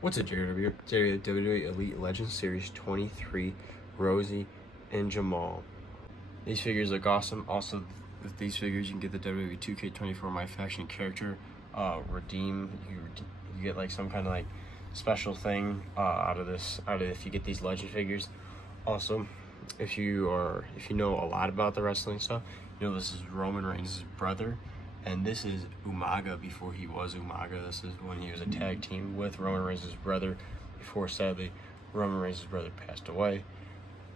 What's a WWE Elite Legends Series 23, Rosie and Jamal. These figures look awesome. Also, with these figures, you can get the WWE 2K24 My Faction character redeem. You get like some kind of like special thing out of this. If you get these Legend figures. Also, if you know a lot about the wrestling stuff, you know this is Roman Reigns' brother. And this is Umaga before he was Umaga. This is when he was a tag team with Roman Reigns' brother before, sadly, Roman Reigns' brother passed away.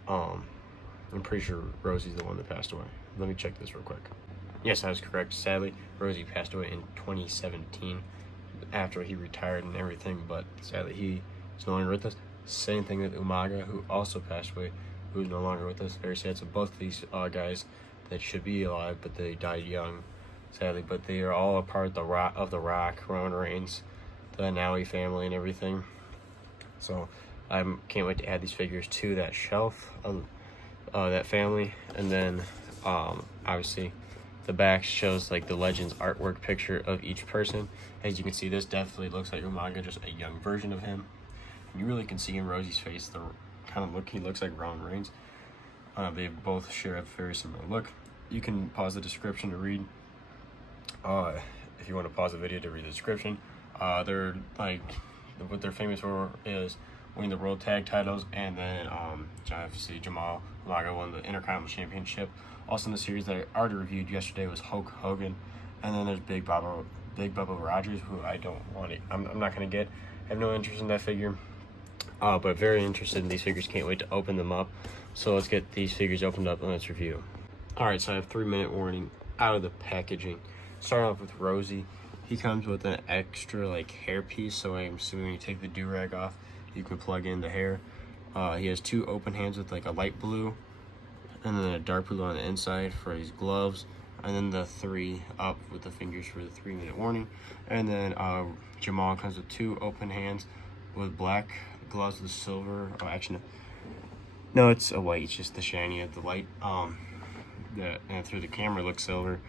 I'm pretty sure Rosie's the one that passed away. Let me check this real quick. Yes, I was correct. Sadly, Rosie passed away in 2017 after he retired and everything, but sadly, he is no longer with us. Same thing with Umaga, who also passed away, who's no longer with us. Very sad. So both of these guys that should be alive, but they died young, sadly. But they are all a part of the Rock, Roman Reigns, the Nowie family, and everything. So I can't wait to add these figures to that shelf of that family. And then obviously the back shows like the Legends artwork picture of each person. As you can see, this definitely looks like Umaga, just a young version of him. And you really can see in Rosie's face the kind of look he looks like Roman Reigns. They both share a very similar look. You can pause the description to read. If you want to pause the video to read the description, they're like what they're famous for is winning the World Tag titles, and then obviously Jamal Umaga won the Intercontinental Championship. Also in the series that I already reviewed yesterday was Hulk Hogan, and then there's Big Bubba Rogers, who I don't want to. I'm not gonna get. I have no interest in that figure, but very interested in these figures. Can't wait to open them up. So let's get these figures opened up and let's review. All right, so I have 3-minute warning out of the packaging. Starting off with Rosie. He comes with an extra like hair piece, so I'm assuming when you take the do-rag off, you can plug in the hair. He has 2 open hands with like a light blue and then a dark blue on the inside for his gloves, and then the 3 up with the fingers for the 3-minute warning. And then Jamal comes with 2 open hands with black gloves with silver. Oh, actually, no, it's a white. It's just the shiny of the light. And through the camera it looks silver,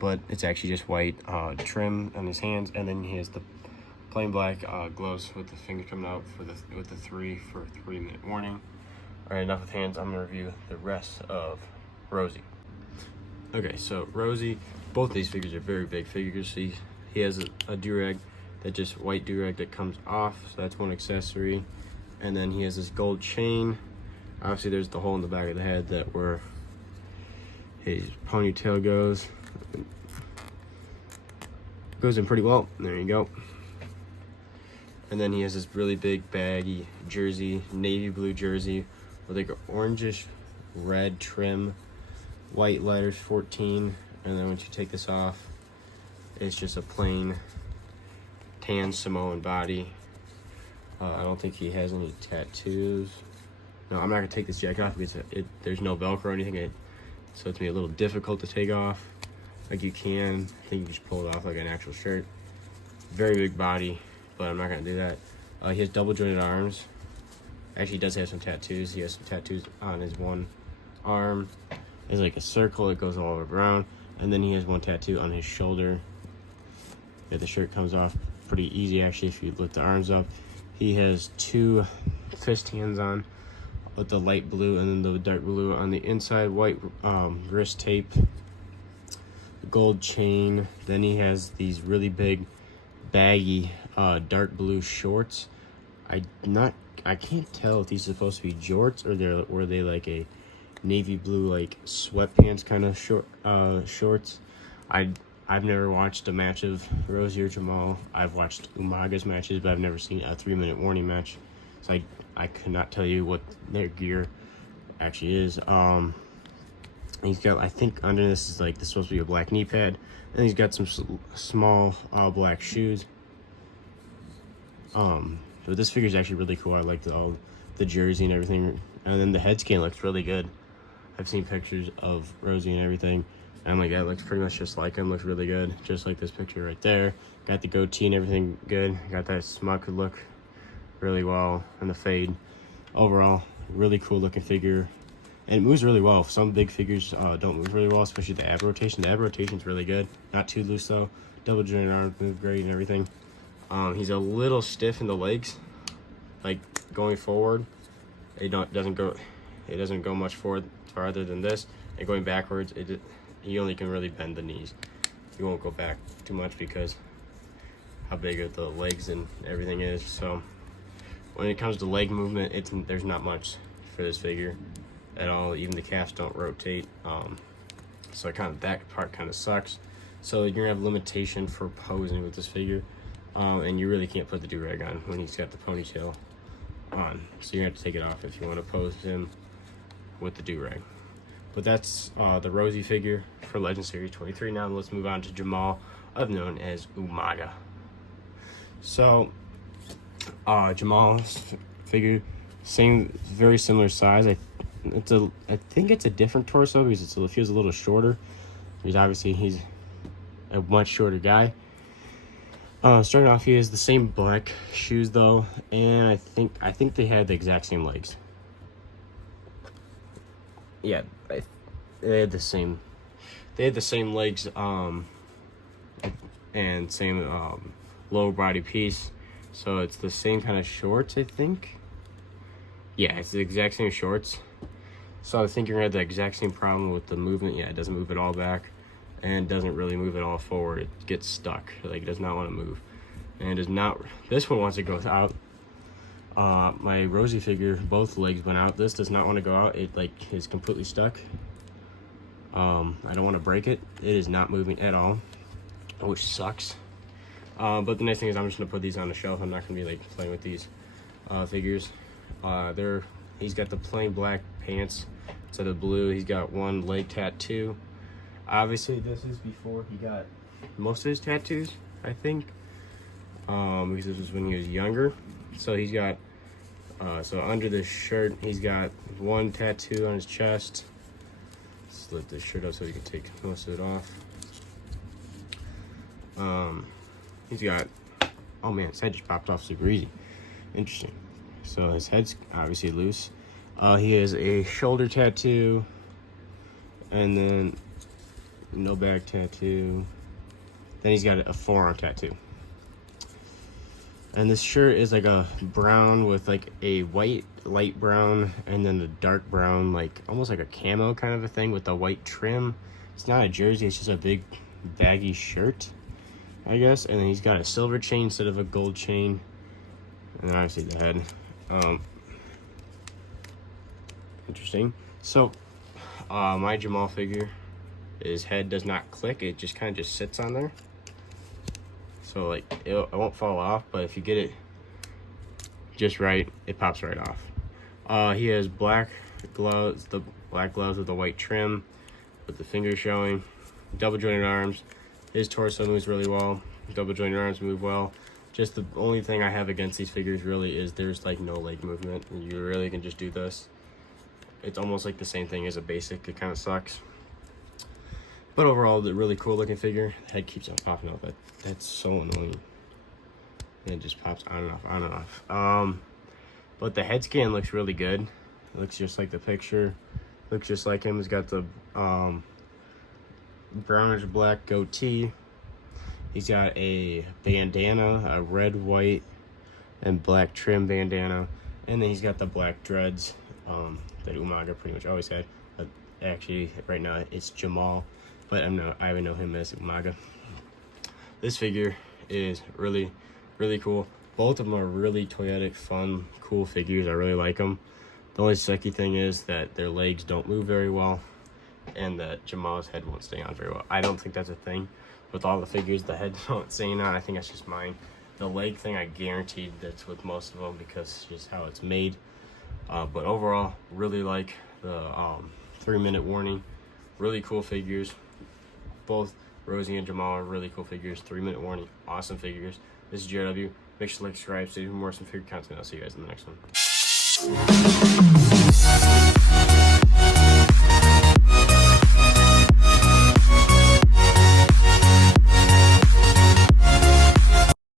but it's actually just white trim on his hands. And then he has the plain black gloves with the fingers coming out with the 3 for 3-minute warning. All right, enough with hands. I'm gonna review the rest of Rosie. Okay, so Rosie, both these figures are very big figures. He has a do-rag, that just white do-rag that comes off, so that's one accessory. And then he has this gold chain. Obviously there's the hole in the back of the head that where his ponytail goes in pretty well. There you go. And then he has this really big baggy jersey, navy blue jersey with like an orangish red trim, white letters 14. And then once you take this off, it's just a plain tan Samoan body. I don't think he has any tattoos. No, I'm not gonna take this jacket off because there's no Velcro or anything, so it's gonna be a little difficult to take off. Like you can, I think you just pull it off like an actual shirt. Very big body, but I'm not gonna do that. He has double jointed arms. Actually, he does have some tattoos. He has some tattoos on his one arm. It's like a circle, it goes all around. And then he has one tattoo on his shoulder. Yeah, the shirt comes off pretty easy actually if you lift the arms up. He has 2 fist hands on with the light blue and then the dark blue on the inside, white wrist tape, gold chain. Then he has these really big baggy dark blue shorts. I can't tell if these are supposed to be jorts or were they like a navy blue like sweatpants kind of shorts. I've never watched a match of Rosie or Jamal. I've watched Umaga's matches, but I've never seen a 3-minute warning match, so I could not tell you what their gear actually is. He's got, I think under this is supposed to be a black knee pad, and he's got some small black shoes. But this figure is actually really cool. I like the jersey and everything, and then the head scan looks really good. I've seen pictures of Rosie and everything, and I'm like, that looks pretty much just like him. Looks really good, just like this picture right there. Got the goatee and everything good. Got that smug look really well, and the fade. Overall, really cool looking figure, and it moves really well. Some big figures don't move really well, especially the ab rotation. The ab rotation's really good, not too loose though. Double jointed arms move great and everything. He's a little stiff in the legs, like going forward, it doesn't go much farther than this, and going backwards, you only can really bend the knees. You won't go back too much because how big the legs and everything is. So when it comes to leg movement, there's not much for this figure at all. Even the calves don't rotate. So that part kind of sucks. So you're gonna have limitation for posing with this figure, and you really can't put the do-rag on when he's got the ponytail on. So you're gonna have to take it off if you want to pose him with the do-rag. But that's the Rosie figure for Legend Series 23. Now let's move on to Jamal, otherwise known as Umaga. So Jamal's figure, very similar size. I think it's a different torso because it feels a little shorter. Because obviously he's a much shorter guy. Starting off, he has the same black shoes though, and I think they had the exact same legs. Yeah, they had the same legs, and same lower body piece. So it's the same kind of shorts, I think. Yeah, it's the exact same shorts. So I think you're gonna have the exact same problem with the movement. Yeah, it doesn't move at all back, and doesn't really move at all forward. It gets stuck. Like, it does not want to move, and does not. This one wants to go out. My Rosie figure, both legs went out. This does not want to go out. It is completely stuck. I don't want to break it. It is not moving at all, which sucks. But the nice thing is I'm just gonna put these on the shelf. I'm not gonna be playing with these figures. He's got the plain black pants instead of blue. He's got one leg tattoo. Obviously, this is before he got most of his tattoos, I think, because this was when he was younger. So he's got, so under this shirt, he's got one tattoo on his chest. Let's lift this shirt up so you can take most of it off. He's got, oh man, his head just popped off super easy. Interesting. So his head's obviously loose. He has a shoulder tattoo, and then no back tattoo. Then he's got a forearm tattoo. And this shirt is like a brown with a white, light brown, and then the dark brown, almost like a camo kind of a thing with the white trim. It's not a jersey, it's just a big baggy shirt, I guess. And then he's got a silver chain instead of a gold chain. And then obviously the head. Interesting. So, my Jamal figure, his head does not click. It just kind of sits on there. So it won't fall off, but if you get it just right, it pops right off. He has black gloves, the black gloves with the white trim, with the fingers showing, double jointed arms. His torso moves really well. Double jointed arms move well. Just the only thing I have against these figures really is there's no leg movement. You really can just do this. It's almost like the same thing as a basic. It kind of sucks. But overall, the really cool looking figure. The head keeps on popping out. That's so annoying. And it just pops on and off, on and off. But the head scan looks really good. It looks just like the picture. Looks just like him. He's got the brownish black goatee. He's got a bandana, a red, white, and black trim bandana. And then he's got the black dreads that Umaga pretty much always had. But actually, right now, it's Jamal. But I would know him as Umaga. This figure is really, really cool. Both of them are really toyetic, fun, cool figures. I really like them. The only sucky thing is that their legs don't move very well, and that Jamal's head won't stay on very well. I don't think that's a thing. With all the figures, the head won't stay on. I think that's just mine. The leg thing, I guaranteed that's with most of them because it's just how it's made. But overall, really like the 3-minute warning. Really cool figures. Both Rosie and Jamal are really cool figures. 3-minute warning, awesome figures. This is JW. Make sure to like, subscribe, stay tuned for more some figure content. I'll see you guys in the next one.